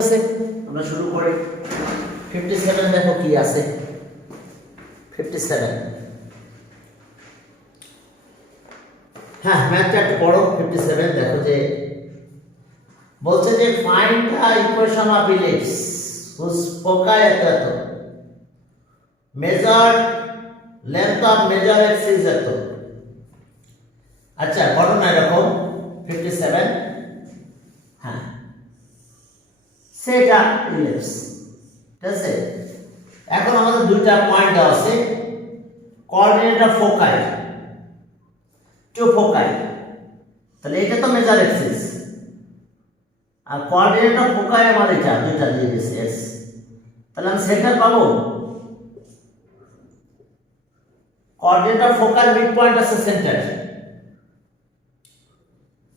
আমরা শুরু করি 57 দেখো কি আছে 57 হ্যাঁ ম্যাথটা একটু পড়ো 57 দেখো যে বলছে যে find the equation of ellipse whose foci এত measured length of major x is এত। আচ্ছা ঘটনা এরকম 57 হ্যাঁ সেটা ইলিপস ঠিক আছে। এখন আমাদের দুইটা পয়েন্ট দেওয়া আছে coordinate of foci to foci, তাহলে এটা তো মেজর এক্সিস আর কোঅর্ডিনেট অফ ফোকাই আমার এটা দুইটা দিয়ে দিয়েছে এস, তাহলে আমি সেন্টার পাবো। কোঅর্ডিনেট অফ ফোকাই মিড পয়েন্ট আছে সেন্টার।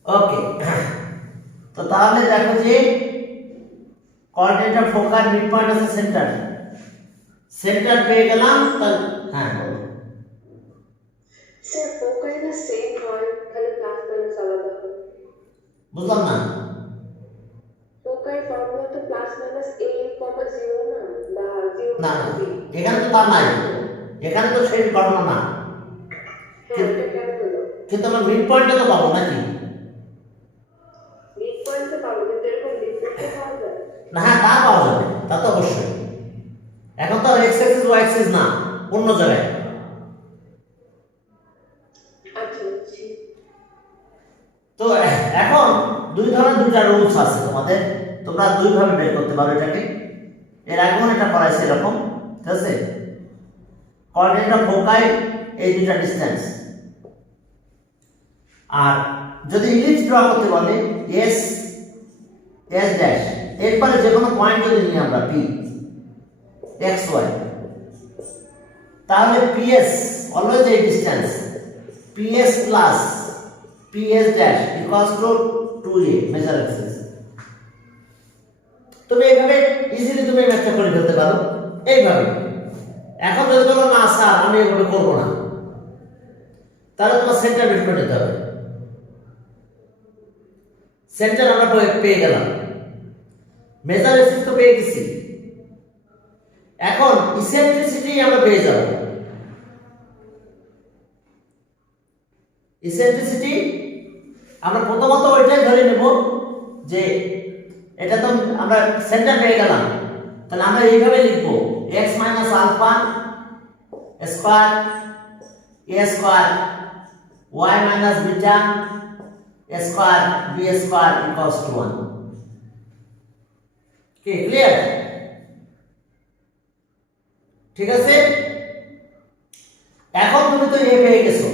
ওকে তো তাহলে দেখো যে কোঅর্ডিনেট অফ ফোকাই মিড পয়েন্ট আছে সেন্টার, সেন্টার পেয়ে গেলাম। হ্যাঁ বলো স্যার ফোকাই না সেম হয় তাহলে প্লাস মাইনাস আলাদা হয়। বুঝলাম না। ফোকাই ফর্মুলা তো প্লাস মাইনাস a, 0 না বা 0 না এখানে তো তা নাই, এখানে তো সেই ঘটনা না। হ্যাঁ এটা কেন হলো? কিন্তু আমরা মিড পয়েন্টে তো পাবো নাকি? মিড পয়েন্টে পাবো কিন্তু এরকম মিড পয়েন্টে পাওয়া যায় না হ্যাঁ তা পাওয়া যাবে, তা তো অবশ্যই। এখন তো এক্স অ্যাক্সিস ওয়াই অ্যাক্সিস না, অন্য জায়গায়। আচ্ছা বুঝছি। তো এখন দুই ধরনের দুইটা রুলস আছে তোমাদের, তোমরা দুই ভাবে বের করতে পারো এটাকে। এর আগেও এটা করাইছে এরকম, ঠিক আছে। কোঅর্ডিনেট অফ ফোকাই এই দুইটা ডিসটেন্স, আর যদি ইলিপস ড্র করতে বলে এস এস ড্যাশ এরপরে যে কোনো পয়েন্ট যদি নিই আমরা পি এক্স ওয়াই, তাহলে পিএস অলওয়েজ এই distance PS plus PS dash equals to 2a measure axis. তুমি এইভাবে ইজিলি তুমি ম্যাথটা করে ফেলতে পারো এইভাবে। এখন যদি বলো না স্যার আমি এভাবে করবো না, তাহলে তোমার সেন্টার বের করে নিতে হবে। সেন্টার আমরা পেয়ে গেলাম, মেজার এক্সিস তো পেয়ে গেছি, এখন ইসেন্ট্রিসিটি আমরা পেয়ে যাব। ইসেন্ট্রিসিটি আমরা প্রথমত ওইটাই ধরে নেব যে এটা তো আমরা সেন্টার পেয়ে গেলাম, তাহলে আমরা এইভাবে লিখব x minus alpha square a square y minus beta square b square equals to 1। কি ক্লিয়ার? ঠিক আছে। এখন তুমি তো এ পেয়ে গেছো,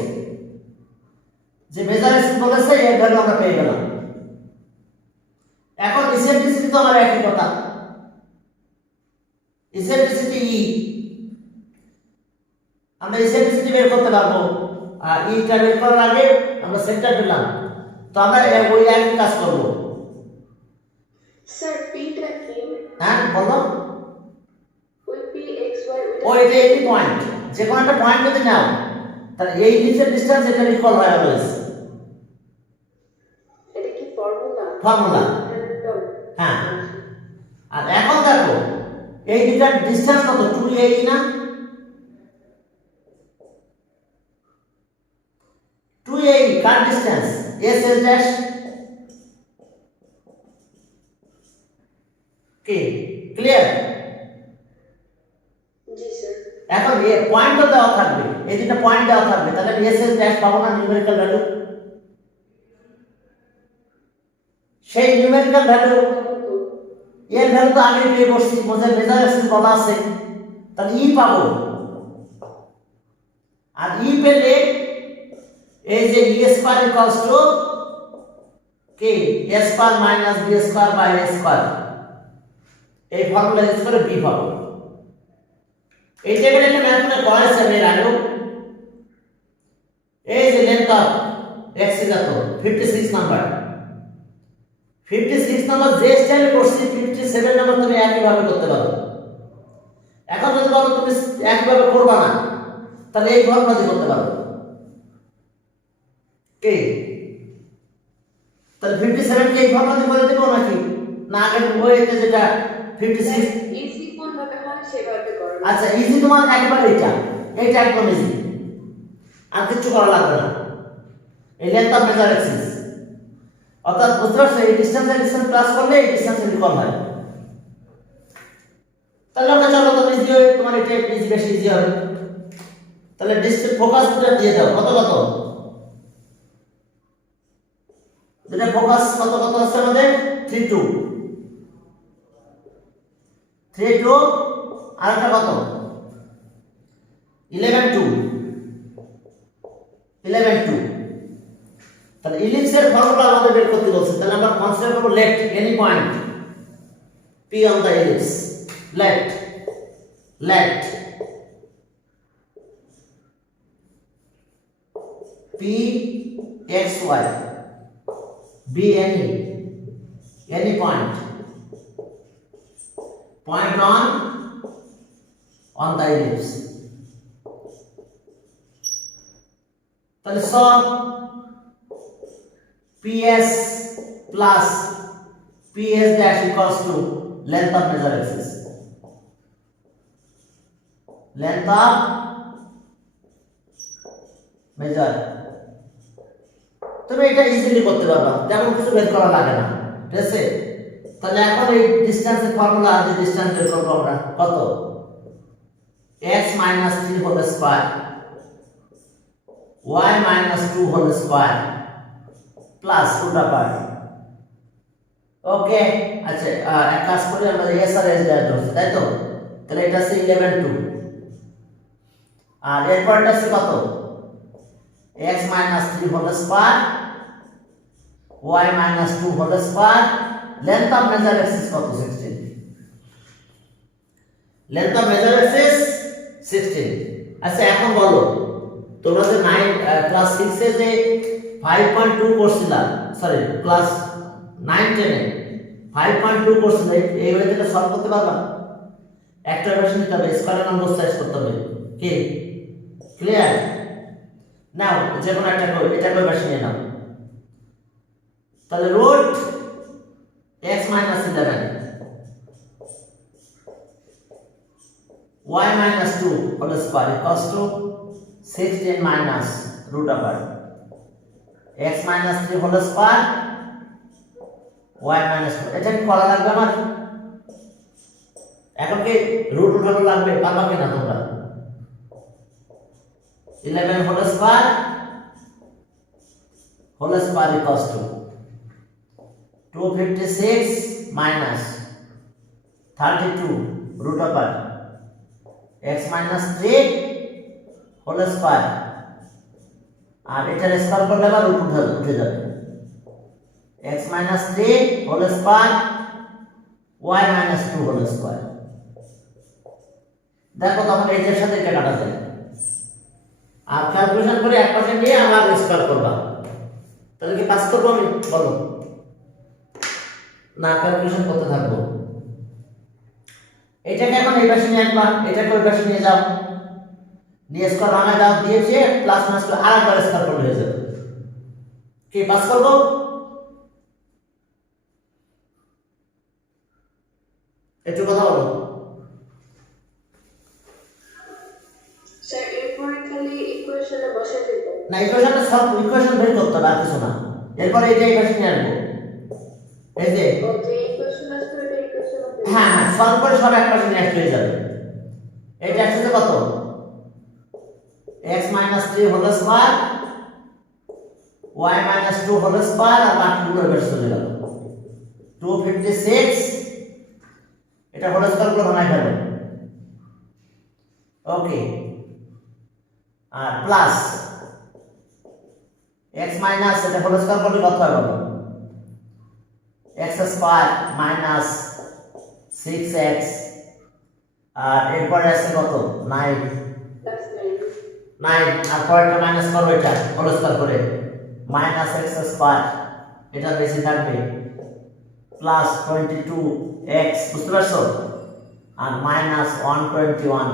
যে মেজার এক্সিস বলেছে এর ভ্যালু আমরা পেয়ে গেলাম। এখন ইসেন্ট্রিসিটি তো আমার একই কথা, ইসেন্ট্রিসিটি ই আমরা ইসেন্ট্রিসিটি বের করতে পারবো, আর ইটা বের করার আগে আমরা সেন্টার পেলাম, তো আমরা ওই একই কাজ করব। স্যার পিটা কি? হ্যাঁ বলো। ওই পি এক্স ওয়াই ওই এটা এই পয়েন্ট, যে কোনো একটা পয়েন্ট যদি নাও তাহলে এই নিচের ডিসটেন্স এটা ইকুয়াল হয় অলওয়েজ। এটা কি ফর্মুলা? ফর্মুলা হ্যাঁ। আর এখন দেখো এই দুটার ডিসটেন্স কত 2a না, 2a কার ডিসটেন্স s s ড্যাশ কি ক্লিয়ার? জি স্যার। এখন এই পয়েন্ট তো দেওয়া থাকবে, এই দুটো পয়েন্ট দেওয়া থাকবে, তাহলে s s ড্যাশ পাবো না নিউমেরিক্যাল ভ্যালু। সেই নিউমেরিক্যাল ভ্যালু এর ভ্যালু তো আমি পেয়ে বসছি, মধ্যে মেজার এক্সিস বলা আছে, তাহলে ই পাবো। আর ই পেলে এই যে ই স্কয়ার ইকুয়ালস টু কি a square minus b square by a square, এই ফর্মুলা ইউজ করে বি পাবো। এই টেবিলে একটা ম্যাথ করে করাইছে এর আগেও। এই যে লেন্থ অফ এক্স ইজ এত 56 নাম্বার, 56 নাম্বার যে স্টাইলে করছি 57 নাম্বার তুমি একই ভাবে করতে পারো। এখন যদি বলো তুমি একই ভাবে করবা না, তাহলে এই ফর্মুলা দিয়ে করতে পারো। কি তাহলে 57 কে এই ফর্মুলা দিয়ে করে দেব নাকি? না আগের ওইতে যেটা 56 ইজি কোনভাবে হয় সেভাবে করো। আচ্ছা ইজি তোমার একবার এইটা একদম ইজি, আর কিছু করা লাগবে না। এই লেন্থ অফ মেজার অ্যাক্সিস অর্থাৎ বুঝতে পারছো, এই ডিসটেন্স প্লাস করলে এই ডিসটেন্স ইকুয়াল হয়। তাহলে আমরা চলো তো ইজি হয়, তোমার এটা ইজি বেশি ইজি হবে। তাহলে ডিসটেন্স ফোকাস দুটো দিয়ে দাও, কত কত যেটা ফোকাস কত কত আছে আমাদের 32 32 আর একটা কত 11 2 11 2। তাহলে ইলিপসের ফর্মুলা আমাদের বের করতে বলছে, তাহলে আমরা কনসিডার করব left any point p on the ellipse, left p x y b any point on the ellipse। তাহলে সব ps plus ps dash equals to length of major axis, length of major। তুমি এটা easily করতে পারবা, তেমন কিছু বের করা লাগে না, ঠিক আছে। তাহলে এখন এই ডিসটেন্সের ফর্মুলা, যে ডিসটেন্স বের করব আমরা কত x minus 3 whole square y minus 2 whole square plus root over। ওকে আচ্ছা এক কাজ করি আমরা s আর s দেওয়া হচ্ছে, তাই তো। তাহলে এটা আছে 11 2 আর এরপরটা আছে কত x minus 3 whole square y minus 2 whole square, length of major axis কত 16, length of major axis 16। আচ্ছা এখন বলো তোমরা যে 9 ক্লাস 6 এ যে 5.2 করছিলা, সরি ক্লাস 9 10 এ 5.2 করছিলা, এই ওয়েটা সলভ করতে পারবা? একটা ইকুয়েশন নিতে হবে, স্কয়ার নম্বর সাইজ করতে হবে, কি ক্লিয়ার? নাও যে কোনো একটা কই, এটা কই ইকুয়েশন নিয়ে নাও। তাহলে root x minus 11 y minus 2 whole square equals to 16 minus root over x minus 3 whole square y minus 2। এটা কি করা লাগবে আমার? এখন কি রুট উঠানো লাগবে? পারবা কিনা তোমরা? 11 whole square equals to 256 minus 32 root over x minus 3 whole square, আর এটার স্কয়ার করলে আবার রুট উঠে যাবে, x minus 3 whole square y minus 2 whole square। দেখো তখন এটার সাথে এটা কাটা যায়, আর ক্যালকুলেশন করে এক পাশে নিয়ে আবার স্কয়ার করবা। তাহলে কি পাস করব আমি? বলো না, ক্যালকুলেশন করতে থাকবো। এটাকে এখন এই পাশে নিয়ে আসবা, এটাকে ওই পাশে নিয়ে যাও, নিয়ে স্কয়ার ভাঙা দাও, দিয়েছে প্লাস মাইনাস করে আরেকবার স্কয়ার করলে হয়ে যাবে। কি পাস করব? একটু কথা বলো। স্যার এরপরে খালি ইকুয়েশনে বসে দেব না, ইকুয়েশনটা সব ইকুয়েশন বের করতে হবে, আর কিছু না। এরপর এইটা এই পাশে নিয়ে আসবো, এই যে ওকে ইকুয়েশন আসলে এটা ইকুয়েশন হবে। হ্যাঁ হ্যাঁ, সলভ করে সব এক পাশে নিয়ে আসলে হয়ে যাবে। এটা আসছে কত x minus 3 whole square y minus 2 whole square, আর বাকিগুলো বের চলে গেল 256। এটা হোল স্কয়ার গুলো বানাই ফেলো, ওকে। আর প্লাস x মাইনাস, এটা হোল স্কয়ার করলে কত হবে বলো? x স্কয়ার মাইনাস 6x, আর এরপরে আছে কত 9 প্লাস 9 9, আর পরেরটা মাইনাস করব, এটা হোল স্কয়ার করে মাইনাস x স্কয়ার, এটা বেশি থাকবে প্লাস 22x, বুঝতে পারছো? আর মাইনাস 121,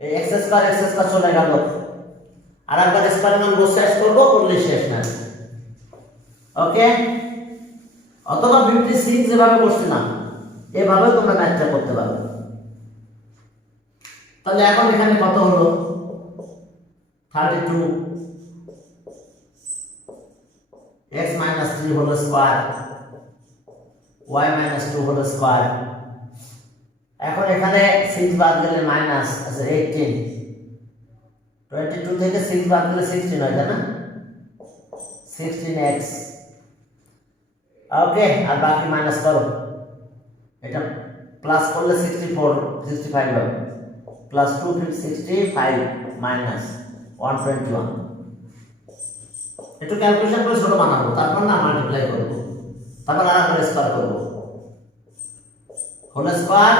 এই x স্কয়ার চলে গেল। আর একবার স্কয়ারের মান বসে শেষ করব, করলে শেষ না। ওকে অথবা 56 যেভাবে করছিলাম এভাবে তোমরা ম্যাথটা করতে পারো। তাহলে এখন এখানে কত হলো 32 x minus 3 whole square y minus 2 whole square। এখন এখানে 6 বাদ গেলে মাইনাস আছে 18, 22 থেকে 6 বাদ গেলে 16 হয় তাই না, 16x। ওকে, আর বাকি মাইনাস করো, এটা প্লাস করলে 65 হবে, প্লাস 265 মাইনাস 121। একটু ক্যালকুলেশন করে ছোট বানাবো, তারপর না মাল্টিপ্লাই করবো, তারপর আর একটা স্কয়ার করবো, whole square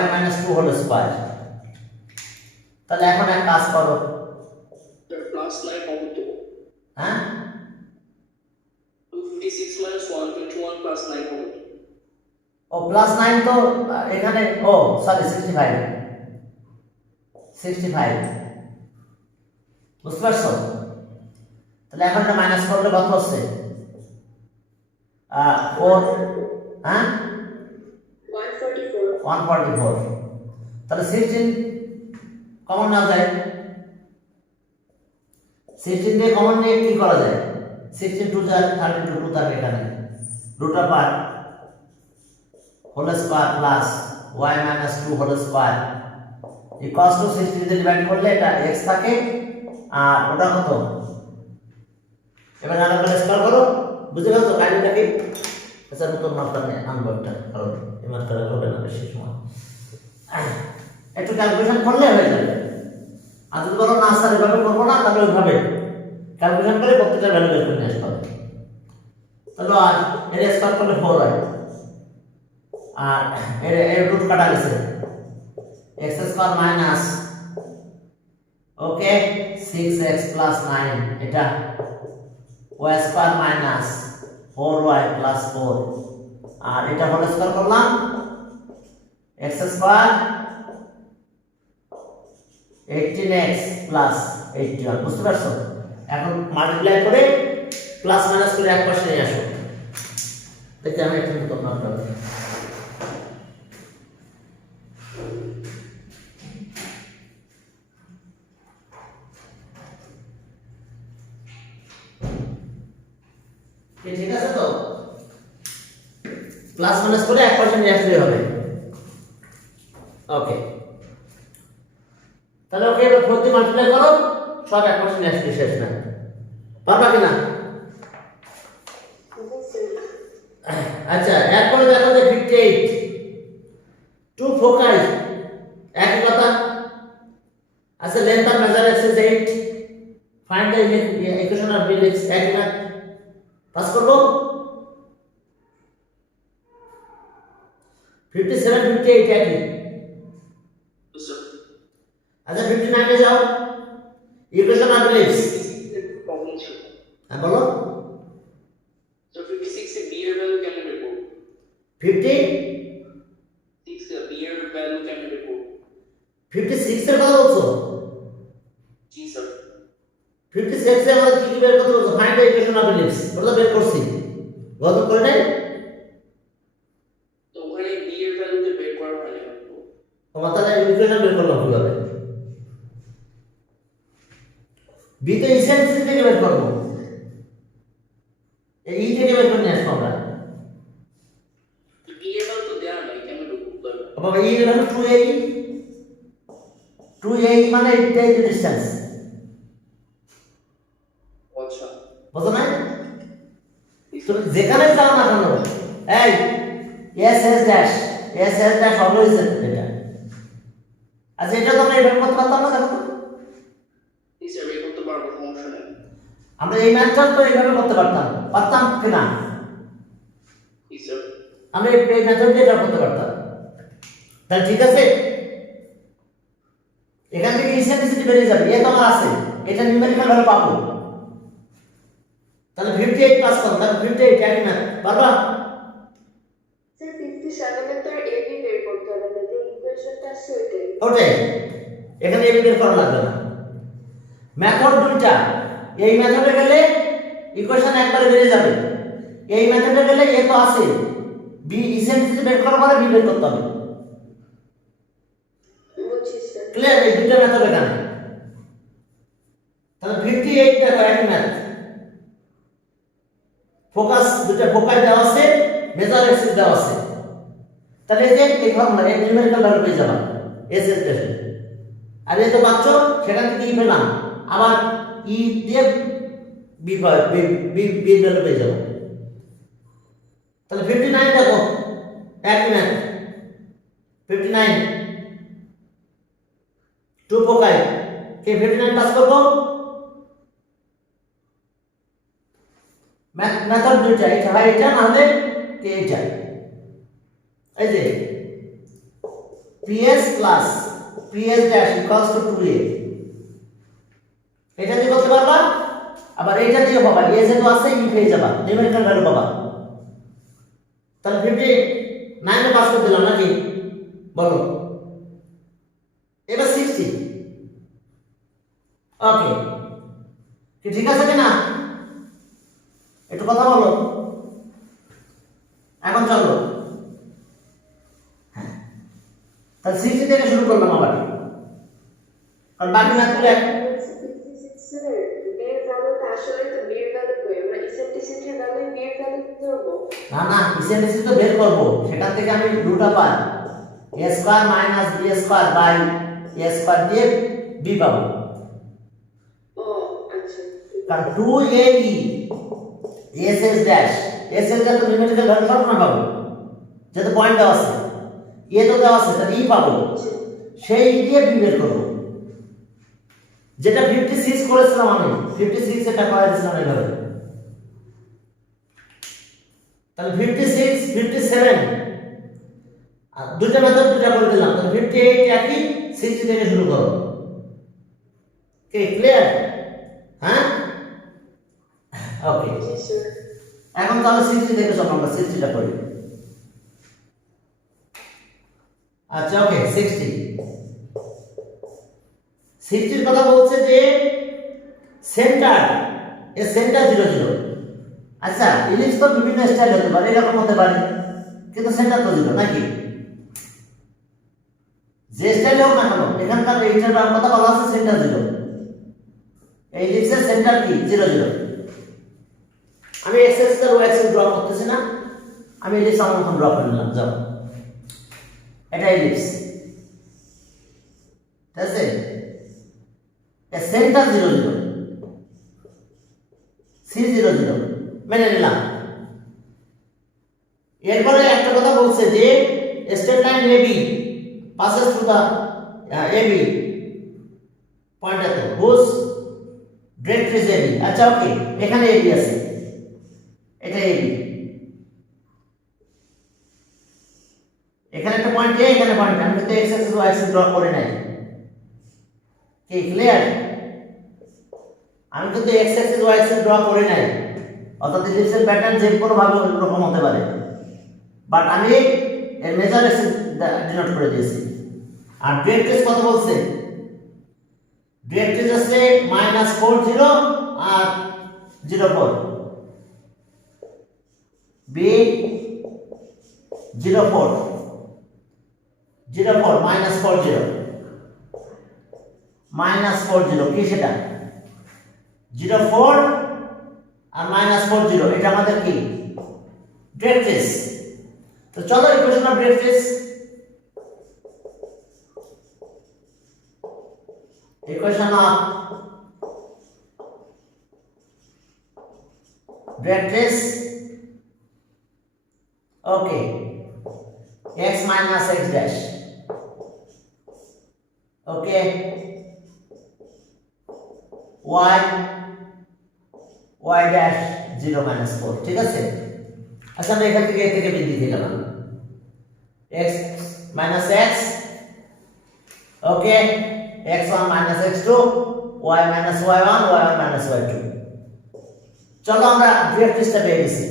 y minus 2 whole square. তাহলে এখন এক কাজ করো, প্লাস 9 হবে তো, হ্যাঁ 256 minus 121 plus 9 হবে। ও প্লাস 9 তো এখানে, ও সরি 65 বুঝতে পারছো? তাহলে এখন এটা মাইনাস করলে কত হচ্ছে 4, হ্যাঁ 144. 144। তাহলে 16 কমন না যায়, 16 দিয়ে কমন নিয়ে কি করা যায়, 16 2 যা 32 2 থাকে এখানে, root over whole square plus y minus 2 whole square equals to 16 দিয়ে ডিভাইড করলে এটা x থাকে, আর ওটা কত, এবার আলাদা করে স্কয়ার করো, বুঝতে পারছো কাহিনীটা কি? আচ্ছা নতুন মাত্রা নিয়ে আনবো একটা, কারণ এই মাত্রাটা হবে না বেশি সময়, একটু ক্যালকুলেশন করলে হয়ে যাবে। আর যদি বলো না স্যার এভাবে করবো না, তাহলে ওইভাবে ক্যালকুলেশন করে প্রত্যেকটা ভ্যালু বের করে নিয়ে আসতে হবে। তাহলে আর এর স্কয়ার করলে 4 হয়, আর এর রুট কাটা গেছে, x স্কয়ার মাইনাস ওকে 6x প্লাস 9, এটা y square minus 4y plus 4, আর এটা হোল স্কয়ার করলাম x স্কয়ার 18x প্লাস 81। বুঝতে পারছো? এখন মাল্টিপ্লাই করে প্লাস মাইনাস করে এক পাশে নিয়ে আসো, দেখতে আমি একটু তোমরা করবে। ঠিক আছে তো, প্লাস মাইনাস করে এক পাশে নিয়ে আসলে হবে। ওকে, তাহলে ওকে এবার 4 দিয়ে মাল্টিপ্লাই করো, সব এক পাশে নিয়ে আসলে শেষ না, পারবা কিনা? আচ্ছা এরপরে দেখো যে 58 টু ফোকাই একই কথা। আচ্ছা length of major axes 8, find the equation of ellipse, একই না পাস করবো। 57 58 একই। আচ্ছা 59 এ যাও, ইকুয়েশন অফ বিলিক্স, কমন ছিল। হ্যাঁ বলো। তো 56 এ b এর ভ্যালু কেমন বের করব? 56 এ b এর ভ্যালু কেমন বের করব? 56 এর কথা বলছো? জি স্যার। 56 এ আমাদের কি বের করতে বলছো? ফাইন্ড দ্য ইকুয়েশন অফ বিলিক্স, ওটা বের করছি, গত করে নাই? তো ওখানে b এর ভ্যালুতে বের করা হয় না তো। তোমার তাহলে ইকুয়েশন বের করলাম কিভাবে? বি তো ইসেন্সি থেকে বের করবো, এই ই থেকে বের করে নিয়ে আসবো আমরা। b এর ভ্যালু তো দেয়া নাই, কেমন বের করতে হবে? বাবা ই এর ভ্যালু 2a মানে এটা ইজ ডিসটেন্স, আচ্ছা বুঝো না? তুমি যেখানে যাও না কেন, এই এস এস ড্যাশ অলওয়েজ এটা। আচ্ছা এটা তো আমরা এইভাবে করতে পারতাম না, দেখো তো জি স্যার, বের করতে পারবো, সমস্যা নেই। আমরা এই ম্যাথটা তো এইভাবে করতে পারতাম কিনা? জি স্যার। আমরা এই মেথড দিয়ে এটা করতে পারতাম। তাহলে ঠিক আছে, এখান থেকে ইসেন্সিটি বেরিয়ে যাবে, এ তো আমার আছে, এটা নিউমেরিক্যাল ভ্যালু পাবো। তাহলে 58 প্লাস করো, তাহলে 58 একই না, পারবা? স্যার 57 এর তো AB বের করতে হবে না, যে ইকুয়েশনটা আছে ওইটাই। ওটাই, এখানে এবি বের করা লাগবে না। মেথড দুইটা, এই মেথডে গেলে ইকুয়েশন একবারে বেড়ে যাবে। এই মেথডে গেলে এ তো আছে, বি ইসেন্ট্রিসিটি বের করার পরে বি বের করতে হবে। বুঝছি স্যার। ক্লিয়ার? এই দুটো মেথড এখানে। তাহলে 58 দেখো একই ম্যাথ, ফোকাস দুটো ফোকাস দেওয়া আছে, মেজার এক্সিস দেওয়া আছে। তাহলে এই যে এই ফর্মুলা এই নিউমেরিক্যাল ভ্যালু পেয়ে যাবা এস এর প্লেসে। আর এই তো পাচ্ছ সেখান থেকে ই পেলাম, আবার ই দিয়ে বি ভ্যালু পেয়ে যাবো। তাহলে 59 দেখো একই ম্যাথ, 59 টু ফোকাই কে 59 পাস করবো। মেথড দুইটা, এটা হয় এটা না হলে কে এটা। এই যে ps plus ps dash equals to 2a, এটা দিয়ে করতে পারবা। আবার এটা দিয়ে পাবা, এ যে তো আছে ই পেয়ে যাবা, নিউমেরিক্যাল ভ্যালু পাবা। তাহলে 59 এ পাস করে দিলাম নাকি বলো। এবার 60, ওকে কি ঠিক আছে কিনা একটু কথা বলো। এখন চলো, হ্যাঁ তাহলে 60 থেকে শুরু করলাম আবার, কারণ বাকি ম্যাথগুলো এক। 56 এর এর ভ্যালুটা আসলে তো বিয়ের ভ্যালু কই, আমরা ইসেন্ট্রিসিটির ভ্যালু বিয়ের ভ্যালু করব। না না, ইসেন্ট্রিসিটি তো বের করব, সেখান থেকে আমি root upper a square minus b square by a square দিয়ে b পাবো। ও আচ্ছা, কারণ 2ae s s dash s এর যত নিউমেরিক্যাল ভ্যালু সব না পাবো, যত পয়েন্ট দেওয়া আছে এ তো দেওয়া আছে, তাহলে ই পাবো, সেই দিয়ে b বের করব। যেটা 56 করেছিলাম আমি, 56 এটা করে দিয়েছিলাম এইভাবে। তাহলে 56 57 আর দুটো মেথড দুটো করে দিলাম। তাহলে 58 একই, 60 থেকে শুরু করো। কে ক্লিয়ার? হ্যাঁ ওকে, জি স্যার। এখন তাহলে 60 থেকে সব আমরা 60টা করি। আচ্ছা ওকে 60 এর কথা বলছে যে সেন্টার, এর সেন্টার 0 0। আচ্ছা ইলিপস তো বিভিন্ন স্টাইল হতে পারে, এরকম হতে পারে, কিন্তু সেন্টার তো 0 নাকি? যে স্টাইল হোক না কেন, এখানকার এইটার কথা বলা আছে সেন্টার 0। এই ইলিপসের সেন্টার কি 0 0। আমি এক্স এক্স আর ওয়াই এক্স ড্র করতেছি না, আমি ইলিপস আমার মতন ড্র করে নিলাম। যাও, এটা ইলিপস, ঠিক আছে? এর সেন্টার 0 0, সি 0 0 মেনে নিলাম। এরপরে একটা কথা বলছে যে straight line AB passes through the AB point at the whose direction is AB। আচ্ছা ওকে, এখানে AB আছে, এটা AB, এখানে একটা পয়েন্ট A, এখানে পয়েন্ট, আমি তো x axis y axis draw করে নাই। কি ক্লিয়ার? আমি কিন্তু x axis y axis draw করে নাই, অর্থাৎ ইলিপসের প্যাটার্ন যে কোনো ভাবে রকম হতে পারে, বাট আমি এর মেজার এক্সিস ডিনোট করে দিয়েছি। আর ডিরেক্ট্রিক্স কত বলছে? ডিরেক্ট্রিক্স আছে -40 আর 04, b 04 04 -40 -40 কি সেটা 04 আর -40, এটা আমাদের কি ডিরেক্ট্রিক্স। তো চলো equation of directrix, equation of directrix, okay, x minus x dash, okay, y dash 0 minus 4, ঠিক আছে? আচ্ছা আমরা এখান থেকে থেকে বৃদ্ধি দিয়ে গেলাম x minus x, okay, x1 minus x2, y minus y1, y1 minus y2। চলো আমরা ডিরেক্ট্রিক্সটা পেয়ে গেছি।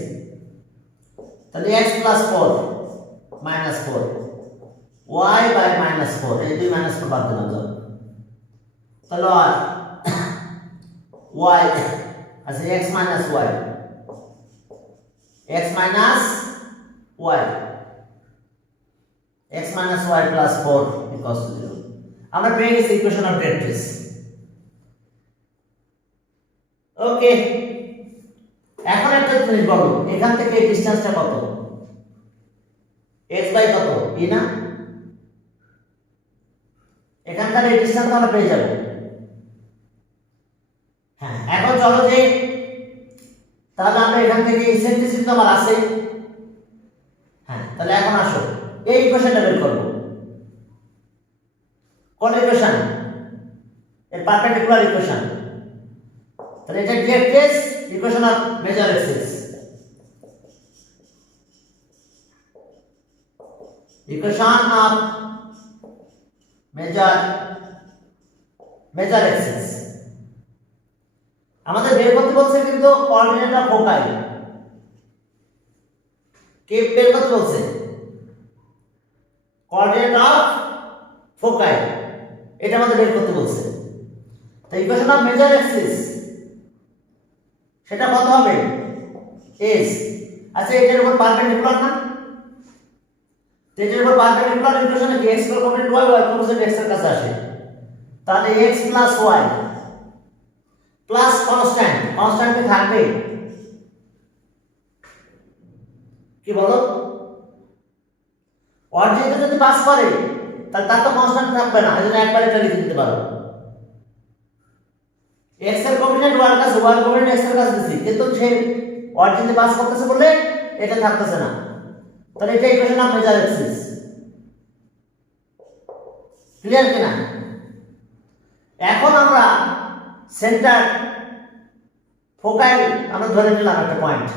তাহলে x plus 4 minus 4, y by minus 4, এই দুই minus 4 বাদ দিলাম। তাহলে y আচ্ছা x minus y, x minus y, x minus y plus 4 equals to 0. আমরা পেয়ে গেছি ইকুয়েশন অফ ডিরেক্ট্রিক্স। ওকে, এখন একটা জিনিস বলো, এখান থেকে এই ডিসটেন্সটা কত? x বাই কত? e না? এখানকার এই ডিসটেন্স আমরা পেয়ে যাব। হ্যাঁ, এখন চলো যে তাহলে আমরা এখান থেকে ইসেন্ট্রিসিটি তো আমার আছে। হ্যাঁ, তাহলে এখন আসো এই ইকুয়েশনটা বের করব। কোন ইকুয়েশন? এর পারপেন্ডিকুলার ইকুয়েশন। তাহলে এটা directrix equation of major axis. Equation of major axis আমাদের বের করতে বলছে কিন্তু কোঅর্ডিনেট অফ ফোকাই। কে বের করতে বলছে? কোঅর্ডিনেট অফ ফোকাই, এটা আমাদের বের করতে বলছে। তো ইকুয়েশন অফ মেজর অ্যাক্সিস সেটা কত হবে? এস। আচ্ছা এটার উপর পারপেন্ডিকুলার না, তো এটার উপর পারপেন্ডিকুলার ইকুয়েশনে কি x component y y component x এর কাছে আসে, তাহলে x plus y plus constant কি থাকবে? কি বলো? অর্জিত যদি পাস করে তাহলে তার তো কনস্ট্যান্ট থাকবে না, এজন্য একবার এটা লিখে দিতে পারো। x এর কোঅর্ডিনেট y এর কাছে, y এর কোঅর্ডিনেট x এর কাছে দিছি, কিন্তু সে অর্জিত পাস করতেছে বলে এটা থাকতেছে না। তাহলে এটা equation of major Axis. Clear কিনা? এখন আমরা সেন্টার ফোকাই আমরা ধরে নিলাম একটা পয়েন্ট,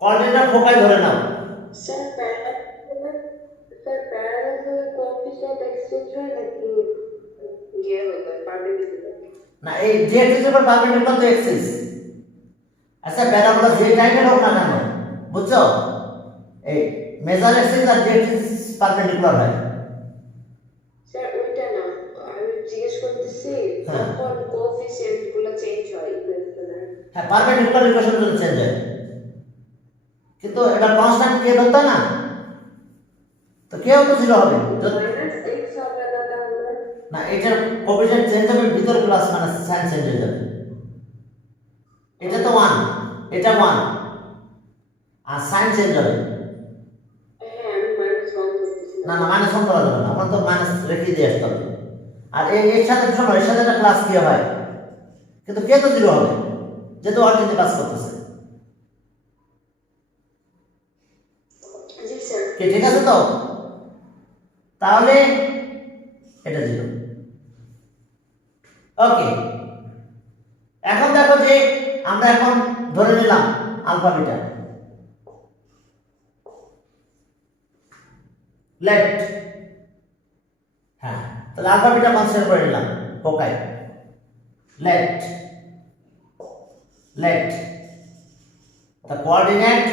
কোঅর্ডিনেট ফোকাই ধরে নাও। স্যার প্যারালাল কোএফিশিয়েন্ট এক্সচেঞ্জ হয় নাকি ইয়ে হবে পারপেন্ডিকুলার? না, এই যে অ্যাক্সিস এর পারপেন্ডিকুলার তো অ্যাক্সিস। আচ্ছা প্যারাবোলা যে টাইপের হোক না কেন, বুঝছো? এই মেজর অ্যাক্সিস আর যে অ্যাক্সিস পারপেন্ডিকুলার হয়। স্যার ওইটা না, আমি জিজ্ঞেস করতেছি কখন কোএফিশিয়েন্ট গুলো চেঞ্জ হয় ইকুয়েশনে? হ্যাঁ, পারপেন্ডিকুলার ইকুয়েশন গুলো চেঞ্জ হয়, কিন্তু এটা কনস্ট্যান্ট কে ধরতে না, তো কেউ তো জিরো হবে মাইনাস x হবে না তাহলে? না, এটার কোএফিশিয়েন্ট চেঞ্জ হবে, ভিতর প্লাস মাইনাস সাইন চেঞ্জ হয়ে যাবে। এটা তো 1, এটা 1 আর সাইন চেঞ্জ হবে। হ্যাঁ আমি মাইনাস 1 করতেছি। না না, মাইনাস 1 করা যাবে না, আমার তো মাইনাস রেখে দিয়ে আসতে হবে। আর এর সাথে শোনো, এর সাথে একটা ক্লাস কি হয়, কিন্তু কে তো জিরো হবে যেহেতু অর্জিতে কাজ করতেছে। জি স্যার। কি ঠিক আছে তো? তাহলে এটা জিরো। ওকে, এখন দেখো যে আমরা এখন ধরে নিলাম আলফা বিটা। লেট, হ্যাঁ, তাহলে আলফা বিটা কনসিডার করে নিলাম foci. Let the coordinates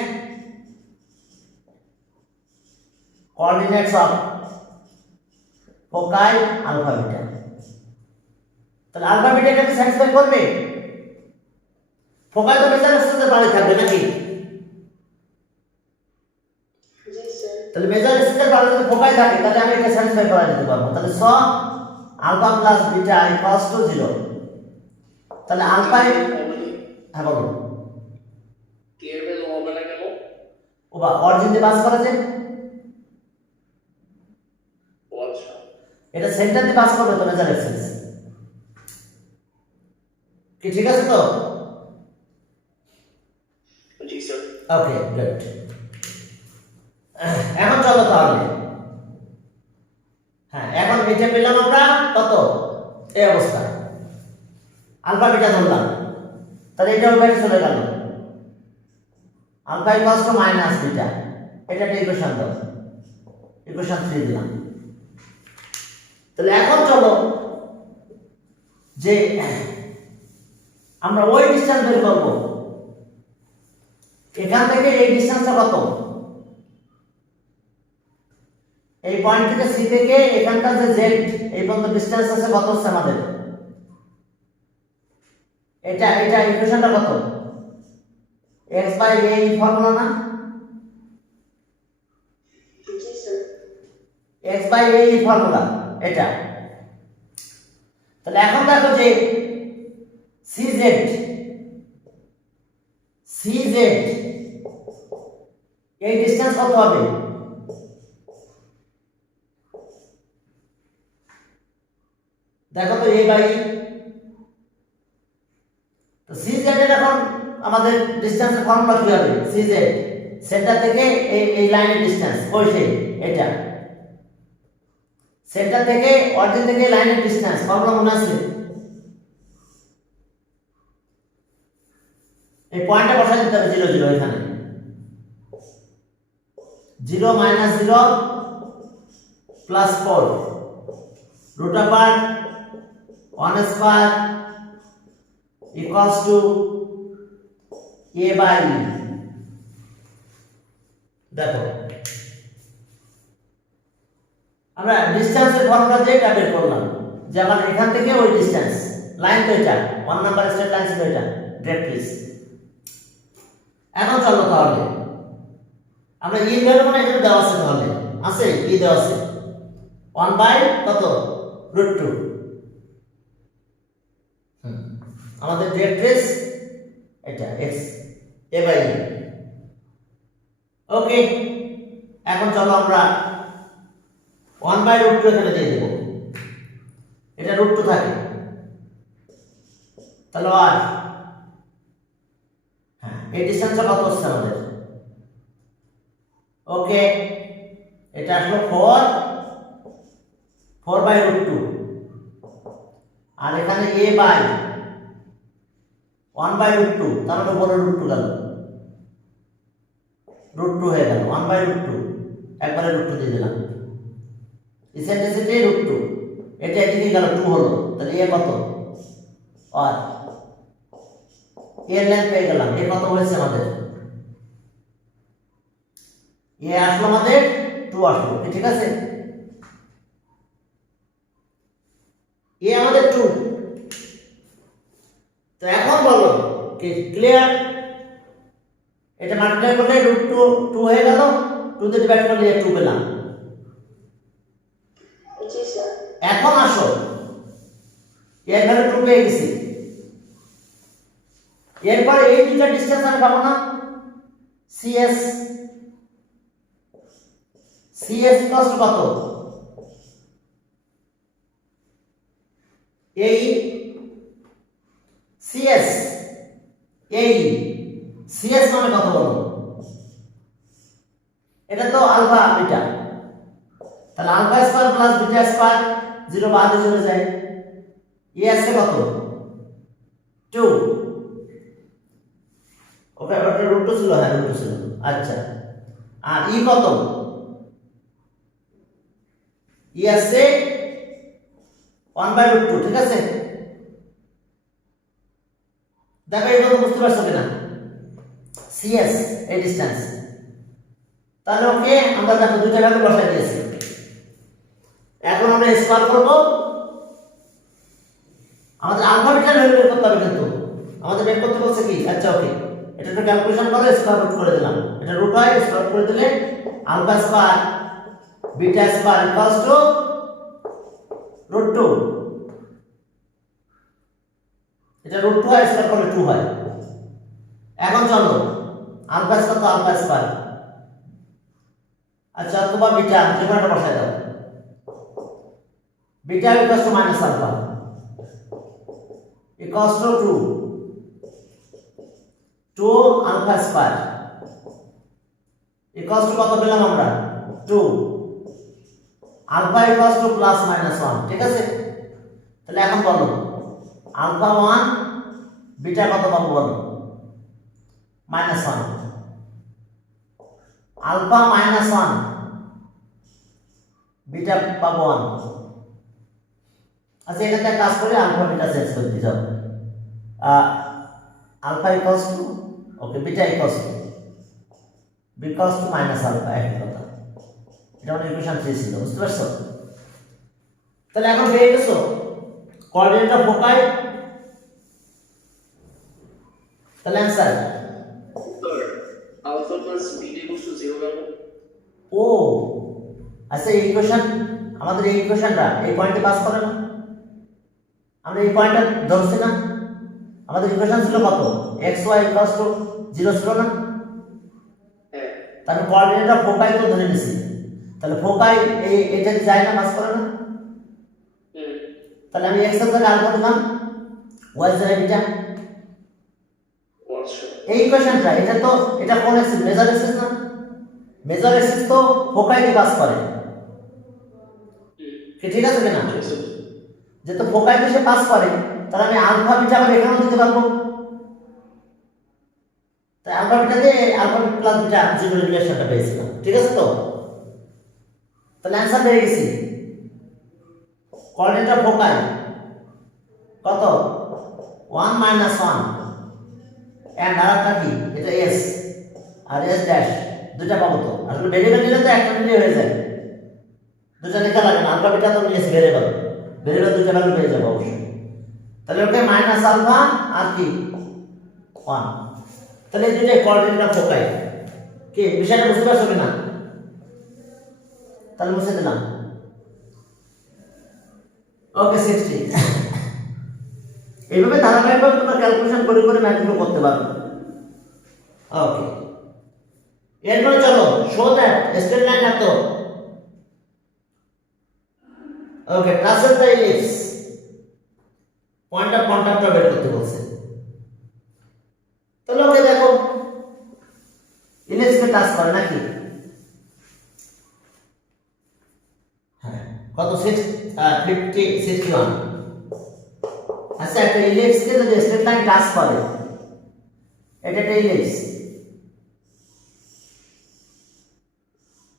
of foci alpha beta, তাহলে আলফা বিটা এটাকে স্যাটিসফাই করবে? ফোকাই তো মেজর অ্যাক্সিসের বাইরে থাকবে নাকি? জি স্যার। তাহলে মেজর অ্যাক্সিসের বাইরে যদি ফোকাই থাকে তাহলে আমি এটা স্যাটিসফাই করা যেতে পারবো। তাহলে স alpha plus beta equals to 0। তাহলে আলফা, হ্যাঁ বলো। কে এর ভ্যালু হবে না কেন? ও বা অরিজিন দিয়ে পাস করা যায়, ও আচ্ছা, এটা সেন্টার দিয়ে পাস করবে তো মেজর অ্যাক্সিস। কি ঠিক আছে তো? জি স্যার। Okay good. এখন চলো তাহলে, হ্যাঁ এখন এটা পেলাম আমরা কত? এই অবস্থা আলফা বিটা ধরলাম, তাহলে এটা ওখানে চলে গেল alpha equals to minus beta. এটা একটা ইকুয়েশন দাও, ইকুয়েশন 3 দিলাম। তাহলে এখন চলো যে আমরা ওই ডিসটেন্স বের করব, এখান থেকে এই ডিসটেন্সটা কত? এই পয়েন্ট থেকে সি থেকে এখানকার যে জেড এই পর্যন্ত ডিসটেন্স আছে কত হচ্ছে আমাদের? এটা ইকুয়েশনটা কত? x বাই a ফর্মুলা না? জি sir. x by a formula এটা। তাহলে এখন দেখো যে cz এই ডিসটেন্স কত হবে? দেখো তো a বাই তো cz এর এখন আমাদের ডিসটেন্সের ফর্মুলা কি হবে? cz সেন্টার থেকে এই লাইনের ডিসটেন্স কইছে এটা, সেন্টার থেকে অরিজিন থেকে লাইনের ডিসটেন্স ফর্মুলা মনে আছে? এই পয়েন্টে বসাই দিতে হবে 0 0 এখানে 0 minus 0 plus 4 root over 1 square equals to a by e। দেখো আমরা ডিসটেন্সের ফর্মুলা যেটা বের করলাম যে আমার এখান থেকে ওই ডিসটেন্স লাইন তো এটা 1 নাম্বার স্ট্রেট লাইন ছিল এটা গ্রেট প্লিজ। এখন চলো তাহলে আমরা ই ভ্যালু মানে এখানে দেওয়া আছে, তাহলে আছে ই দেওয়া আছে 1 বাই কত √2 আমাদের ডিরেক্ট্রিক্স এটা x a বাই e। ওকে এখন চলো আমরা 1 বাই √2 এখানে দিয়ে দেব, এটা √2 থাকে তাহলে আর হ্যাঁ এই ডিসটেন্সটা কত হচ্ছে আমাদের? ওকে এটা আসলো 4 বাই √2 আর এখানে a বাই 1 বাই √2 তার মানে বড় √2 গেল √2 হয়ে গেল 1 বাই √2 একবারে √2 দিয়ে দিলাম ইসেন্ট্রিসিটি √2 এটা এদিকে গেল 2 হলো তাহলে a কত আর এর লেন্থ পেয়ে গেলাম এ কত হয়েছে আমাদের এ আসলো আমাদের 2 আসলো ঠিক আছে এ আমাদের 2। তো এখন বলো কি ক্লিয়ার? এটা মাল্টিপ্লাই করলে √2 হয়ে গেল 2 দিয়ে ডিভাইড করলে 2 পেলাম। জি স্যার। এখন আসো এর ভ্যালু 2 পেয়ে গেছি, এরপর এই দুটো ডিসটেন্স আমি পাবো না CS কত এই CS মানে কত বলো? এটা তো আলফা বিটা, তাহলে alpha square plus beta square 0 বাদে চলে যায়, এ আছে কত 2। ওকে ওটা √2 ছিল, হ্যাঁ √2 ছিল আচ্ছা। আর ই কত? ই আছে 1 বাই √2 ঠিক আছে। দেখো এটা তো বুঝতে পারছো কিনা CS এই ডিসটেন্স, তাহলে ওকে আমরা দেখো দুইটা ভ্যালু বসাই দিয়েছি। এখন আমরা স্কয়ার করব, আমাদের আলফা বিটা ভ্যালু বের করতে হবে কিন্তু আমাদের বের করতে বলছে কি আচ্ছা ওকে এটা একটু ক্যালকুলেশন করে স্কয়ার রুট করে দিলাম, এটা রুট হয় স্কয়ার করে দিলে alpha square beta square equals to √2, এটা √2 হয় স্কয়ার করলে 2 হয়। এখন চলো আলফা স্কয়ার তো আলফা স্কয়ার আচ্ছা অথবা বিটা যেটা বসাই দাও, beta equals to minus alpha equals to 2 alpha square equals to কত পেলাম আমরা 2 alpha equals to plus minus 1 ঠিক আছে। তাহলে এখন বলো আলফা 1 বিটা কত পাবো বলো মাইনাস 1, আলফা মাইনাস 1 বিটা পাবো 1। আচ্ছা এখানে কাজ করে আলফা বিটা চেঞ্জ করে দিই যাও, alpha equals to okay beta equals to minus alpha, একই কথা। এটা আমাদের ইকুয়েশন 3 ছিল, বুঝতে পারছো? তাহলে এখন পেয়ে গেছো কোঅর্ডিনেট অফ ফোকাই তাহলে answer Sir, alpha plus beta equals to 0 পাবো। ও আচ্ছা, এই ইকুয়েশন আমাদের এই ইকুয়েশনটা এই পয়েন্টে পাস করে না? আমরা এই পয়েন্টটা ধরছি না? আমাদের ইকুয়েশন ছিল কত? xy 0 ছিল না? হ্যাঁ। তাহলে কোঅর্ডিনেটটা ফোকাই তো ধরে নিছি, তাহলে ফোকাই এই এটা যায় না, পাস করে না? তাহলে আমি x এর জায়গায় আলফা দিলাম, y এর জায়গায় বিটা। এই ইকুয়েশনটা এটা কোন অ্যাক্সিস? মেজর অ্যাক্সিস না? মেজর অ্যাক্সিস তো ফোকাই দিয়ে পাস করে, কি ঠিক আছে কিনা? যেহেতু ফোকাই দিয়ে পাস করে, তাহলে আমি আলফা বিটা আবার এখানেও দিতে পারবো। তাই আলফা বিটা দিয়ে আলফা প্লাস বিটা জিরো রিলেশনটা পেয়েছিলাম, ঠিক আছে তো? তাহলে অ্যান্সার পেয়ে গেছি। কোঅর্ডিনেটর ফোকাই কত? 1 মাইনাস 1 এন্ড আরেকটা কি? এটা s আর s ড্যাশ, দুটো পাবো তো। আসলে ভেরিয়েবল নিলে তো একটা নিলে হয়ে যায়, দুটো লেখা লাগে না। আলফা বিটা তো নিয়েছি ভেরিয়েবল, ভেরিয়েবল দুটো ভ্যালু পেয়ে যাবো অবশ্যই। তাহলে ওকে মাইনাস আলফা আর কি 1, তাহলে এই দুটো কোঅর্ডিনেটর ফোকাই। কি বিষয়টা বুঝতে পারছো কিনা? তাহলে মুছে দিলাম। ওকে 60। এইভাবে ধারাবাহিকভাবে তোমরা ক্যালকুলেশন করে করে ম্যাথগুলো করতে পারবে। ওকে, এরপরে চলো শো দ্যাট স্ট্রেট লাইন এত। ওকে, ট্রাসেস দ্য ইলিপস, পয়েন্ট অফ কন্টাক্টটা বের করতে বলছে। তাহলে ওকে দেখো, ইলিপসকে টাচ করে নাকি? হ্যাঁ, কত? 61। আচ্ছা, একটা ইলিপসকে যদি স্ট্রেট লাইন টাচ করে, এটা একটা ইলিপস,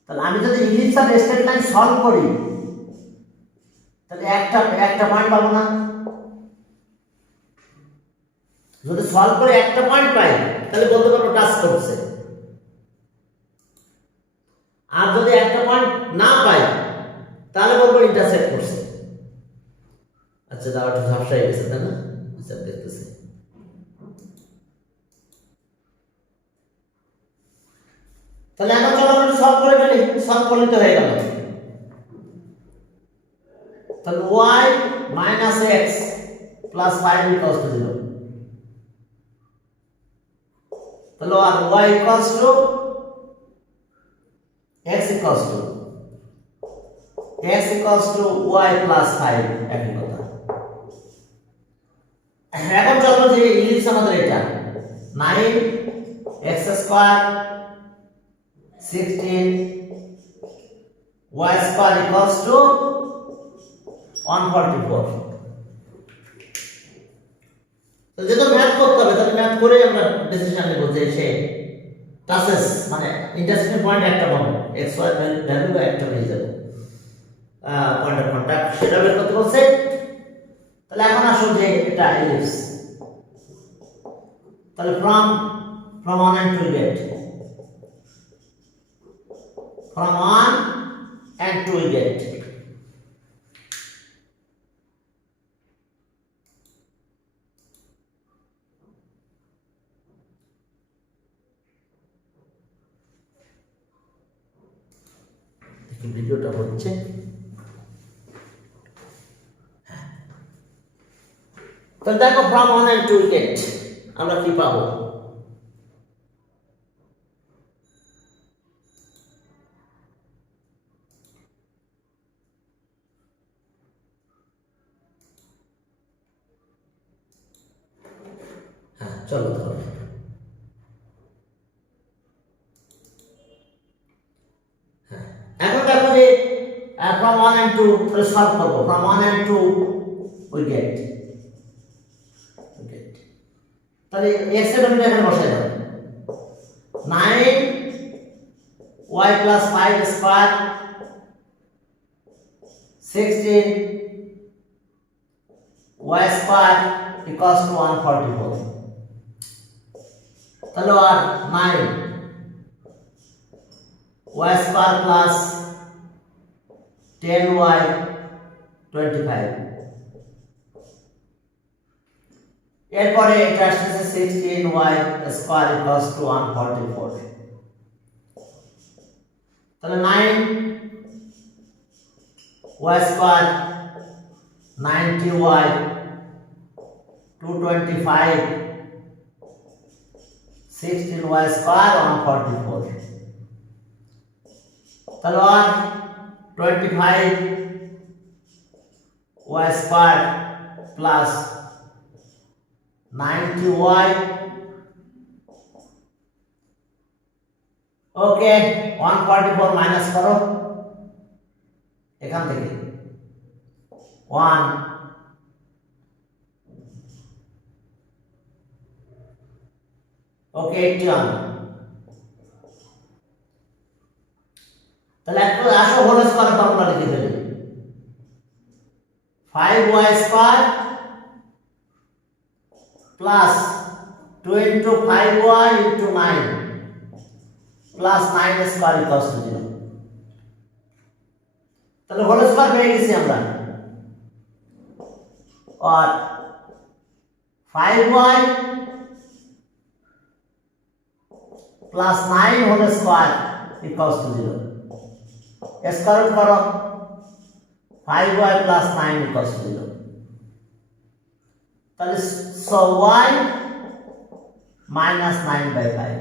তাহলে আমি যদি ইলিপস আর স্ট্রেট লাইন সলভ করি, তাহলে একটা পয়েন্ট পাবো না? যদি সলভ করে একটা পয়েন্ট পাই, তাহলে বলতে পারবো টাচ করছে। আর যদি একটা পয়েন্ট না পাই, তাহলে বলবো ইন্টারসেক্ট করছে। আচ্ছা, দাও একটু ঝাপসা হয়ে গেছে, তাই না? আচ্ছা, দেখতেছি। তাহলে এখন চলো আমরা সলভ করে ফেলি। সলভ করলে তো হয়ে গেল। তাহলে y minus x plus 5 equals to 0. তাহলে আর y equals to x equals to y plus 5 একই কথা। এখন চলো যে ইলিপস আমাদের এটা 9x square 16 y square equals to 144। তো যেটা ম্যাথ করতে হবে, তাহলে ম্যাথ করে আমরা ডিসিশন নেব যে সে টাচেস মানে ইন্টারসেকশন পয়েন্ট একটা পাবো, x y ভ্যালু একটা পেয়ে যাবো, পয়েন্ট অফ কন্টাক্ট সেটা বের করতে বলছে। তাহলে এখন আসুন যে এটা ইলিপস, তাহলে from 1 and 2 get, from 1 and 2 get ভিডিওটা হচ্ছে। তাহলে দেখো from 1 and 2 get আমরা কি পাবো? হ্যাঁ, চলো তাহলে এখন দেখো যে from 1 and 2 সলভ করব। from 1 and 2 we get তাহলে x এর ভ্যালু এখানে বসাই দাও, 9y plus 5 square 16 y square equals to 144। তাহলে আর 9 y square plus 10y 25 এরপরে এটা আসছে 16y স্কয়ার ইকুয়ালস টু 144। তাহলে 9y square 90y 225 16y square 144। তাহলে 125y স্কয়ার প্লাস 90y, ওকে 144 মাইনাস করো এখান থেকে 1 ওকে 81। তাহলে একটু আসো হোল স্কয়ার ফর্মুলা লিখে ফেলি 5y square plus 2 into 5y into 9 plus 9 square equals to 0। তাহলে হোল স্কয়ার পেয়ে গেছি আমরা, আর 5y plus 9 whole square equals to 0। Square root করো 5y plus 9 ইকুয়ালস টু 0। তাহলে so y minus 9/5।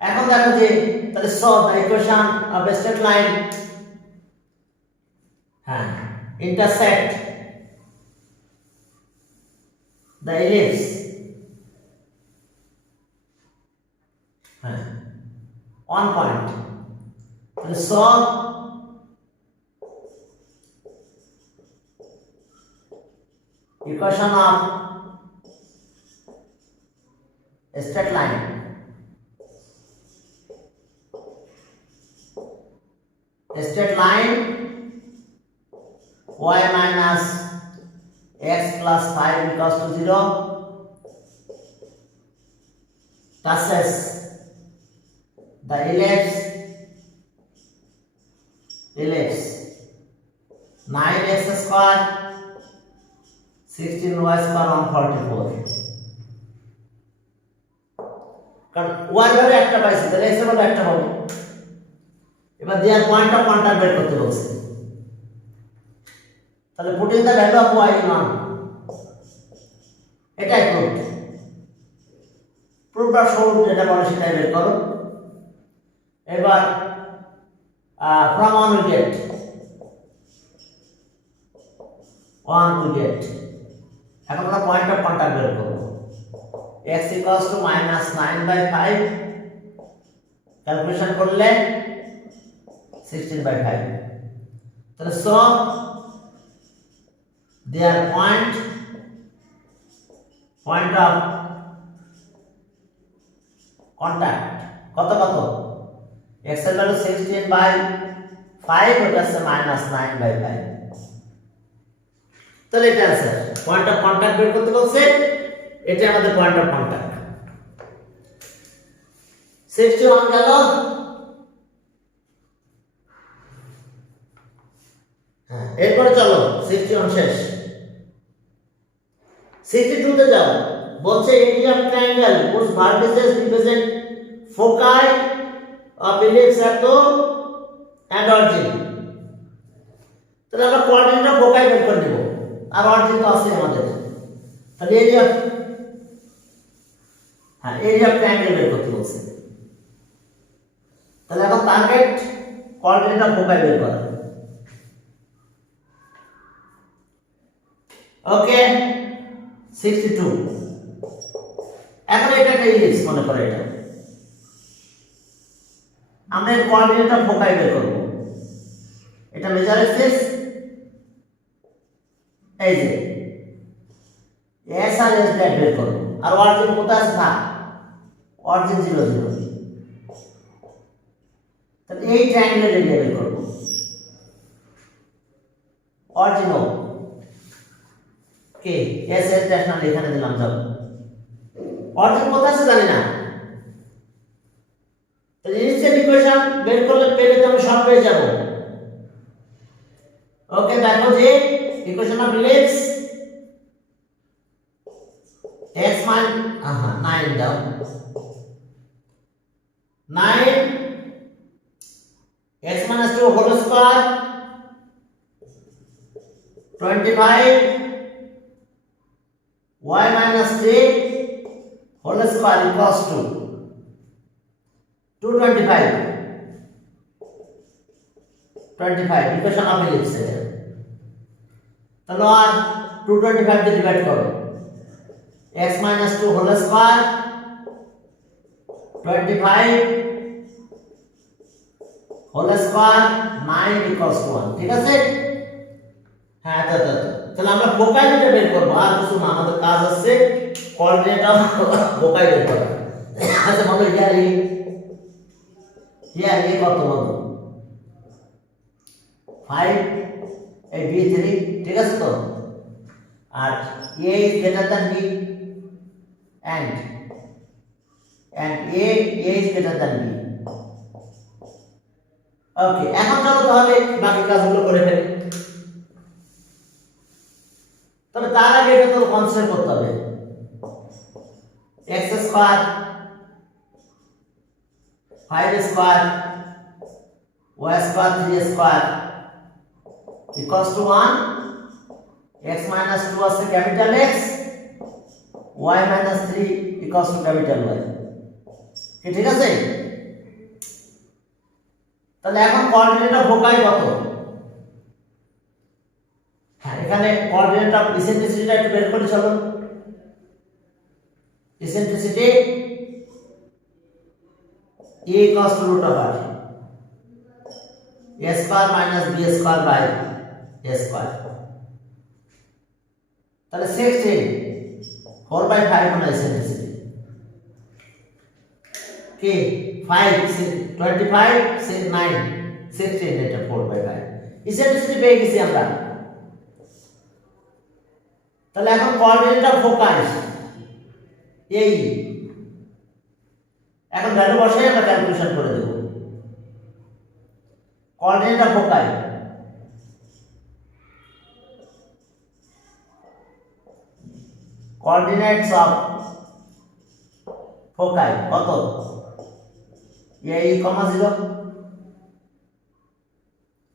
এখন দেখো যে তাহলে solve the equation of a straight line intersect the ellipse on point। তাহলে solve equation of a straight line y minus x plus 5 equals to 0 touches the ellipse 9x square 16y square 144। কারণ y ভাবে একটা পাইছি তাহলে x ভাবে একটা হবে। এবার দেয়ার পয়েন্ট অফ কন্টাক্ট বের করতে বলছে, তাহলে putting the value of y মান এটাই প্রুফটা শোড যেটা বলে সেটাই বের করো। এবার from 1 we get এখন আমরা পয়েন্ট অফ কন্টাক্ট বের করব x equals to minus 9/5 calculation করলে 16/5। তাহলে so their point of contact কত x এর ভ্যালু 16/5 ওটা আছে minus 9/5। তাহলে এটা আছে পয়েন্ট অফ কন্টাক্ট বের করতে বলছে, এটা আমাদের পয়েন্ট অফ কন্টাক্ট। 61 গেল, এরপরে চলো 61 শেষ। 62 তে যাও, বলছে area of triangle whose vertices represent foci of ellipse at the and origin। তাহলে আমরা কোঅর্ডিনেট অফ ফোকাই বের করে নেব, আর অরিজিন তো আছে আমাদের। তাহলে এরিয়া অফ ট্রায়াঙ্গেল বের করতে বলছে। তাহলে এখন টার্গেট কোঅর্ডিনেট অফ ফোকাই বের করা। ওকে 62। এখন এটা একটা ইলিপস মনে করে, এটা আমরা এর কোঅর্ডিনেট অফ ফোকাই বের করব। এটা মেজর অ্যাক্সিস, এই যে এস আর এস ড্যাট বের করব। আর অরিজিন কোথায় আছে? না, অরিজিন 0 0। তাহলে এই ট্রায়াঙ্গেলের এরিয়া বের করব। Origin K S S dash না এখানে দিলাম, যাব অরিজিন কোথায় আছে জানি না। তাহলে ইনিশিয়াল ইকুয়েশন বের করলে পেলে তো আমি সব পেয়ে যাব। ওকে দেখো যে equation of ellipse x minus 9 down 9 x minus 2 whole square 25 y minus 3 whole square equals to 225 equation of ellipse है चलो आज 225 से डिवाइड करो x minus 2 whole square 25 whole square 9 equals to 1 ঠিক আছে হ্যাঁ তাহলে আমরা ফোকাই যেটা বের করব আর কিছু না আমাদের কাজ আছে কোঅর্ডিনেট অফ ফোকাই বের করা আচ্ছা বলো হিয়ার কত বলো 5 এই b3 ঠিক আছে তো আর a is greater than b and a is greater than b ওকে এখন চলো তাহলে বাকি কাজগুলো করে ফেলি তবে তার আগে এটা তো কনসিডার করতে হবে x square 5 square y square 3 square equals to 1 x minus 2 আছে capital X y minus 3 equals to capital Y কি ঠিক আছে তাহলে এখন কোঅর্ডিনেট অফ ফোকাই কত হ্যাঁ এখানে কোঅর্ডিনেট অফ ইসেন্ট্রিসিটিটা একটু বের করে চলো eccentricity a equals to root of r a square minus b square by a square তাহলে 16 4 by 5 होना इसेंट्रिसिटी के 5 25 से 9 16 এটা 4 by 5 ইসেন্ট্রিসিটি পেয়ে গেছি আমরা তাহলে এখন কোঅর্ডিনেট অফ ফোকাস এই এখন ভ্যালু বসাই আমরা ক্যালকুলেশন করে দেব coordinate of foci coordinates of foci কত a 0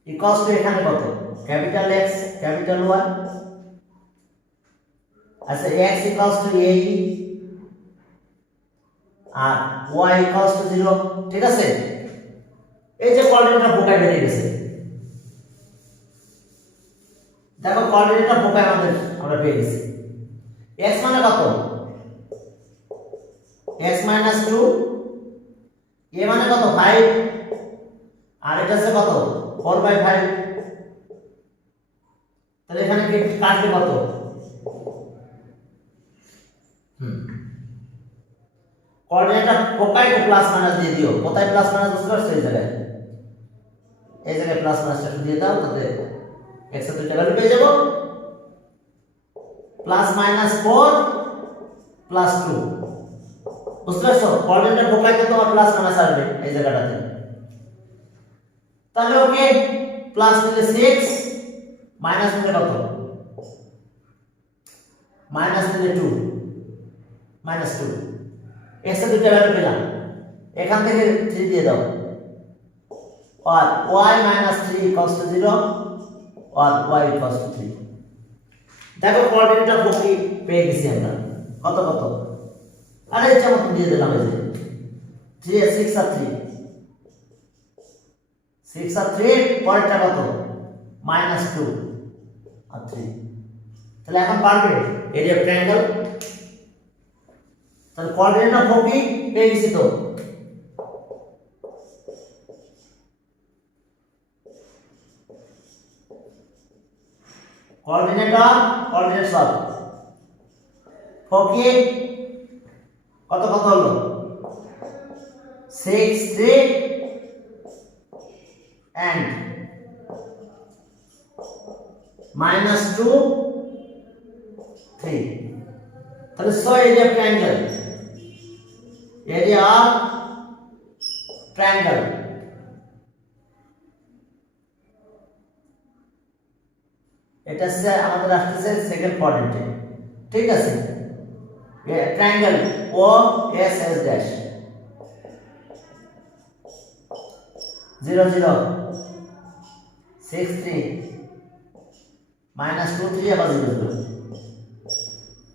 equals to এখানে কত ক্যাপিটাল X ক্যাপিটাল Y আচ্ছা x equals to a আর y equals to 0 ঠিক আছে এই যে কোঅর্ডিনেট অফ ফোকাই বেরিয়ে গেছে দেখো কোঅর্ডিনেট অফ ফোকাই আমরা পেয়ে গেছি x মানে কত x minus 2 a মানে কত 5 আর এটা আছে কত 4 by 5 তাহলে এখানে কি কাটবে কত কোঅর্ডিনেট অফ ফোকাই কে প্লাস মাইনাস দিয়ে দিও কোথায় প্লাস মাইনাস বুঝতে পারছো এই জায়গায় প্লাস মাইনাসটা দিয়ে দাও তাতে x এর দুইটা ভ্যালু পেয়ে যাবো প্লাস মাইনাস 4 প্লাস 2 বুঝতে পারছো কোঅর্ডিনেট ফোকাইতে তোমার প্লাস মাইনাস আসবে এই জায়গাটাতে তাহলে ওকে প্লাস নিলে 6 মাইনাস নিলে কত মাইনাস নিলে 2 মাইনাস 2 x এর দুইটা ভ্যালু পেলাম এখান থেকে 3 দিয়ে দাও আর y minus 3 equals to 0 R y equals to 3 দেখো কোঅর্ডিনেট অফ ফোকাই পেয়ে গেছি আমরা কত কত আরে ইচ্ছা মতো দিয়ে দিলাম এই যে 3 6 আর 3 6 আর 3 পরেরটা কত -2 আর 3 তাহলে এখন পারবে এরিয়া অফ ট্রায়াঙ্গেল তাহলে কোঅর্ডিনেট অফ ফোকাই পেয়ে গেছি তো coordinates of foci কত কত হলো 6 3 and -2 3 তাহলে সো এরিয়া অফ ট্রায়াঙ্গেল এটা হচ্ছে আমাদের আসতেছে সেকেন্ড কোয়াড্রেন্টে, ঠিক আছে। ট্রায়াঙ্গেল ও এস এস ড্যাশ 0 0 6 3 -2 3 আবার 0 0।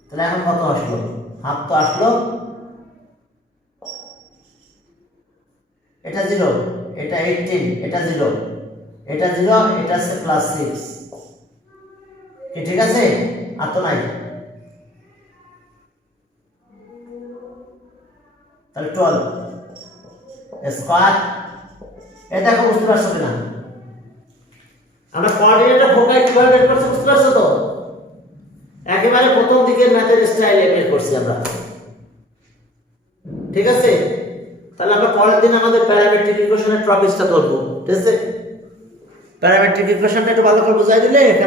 তাহলে এখন কত আসলো? হাফ তো আসলো। এটা 0, এটা 18, এটা 0, এটা 0, এটা আছে +6, কি ঠিক আছে? আর তো নাই, তাহলে 12 স্কয়ার। এটা দেখো বুঝতে পারছো কিনা? আমরা কোঅর্ডিনেটর ফোকাস কিভাবে বের করছি বুঝতে পারছো তো? একেবারে প্রথম দিকের ম্যাথের স্টাইলে বের করছি আমরা, ঠিক আছে। তাহলে আমরা পরের দিন আমাদের প্যারামেট্রিক ইকুয়েশনের টপিকটা ধরবো, ঠিক আছে। প্যারামেট্রিক ইকুয়েশনটা একটু ভালো করে বুঝাই দিলে এখানে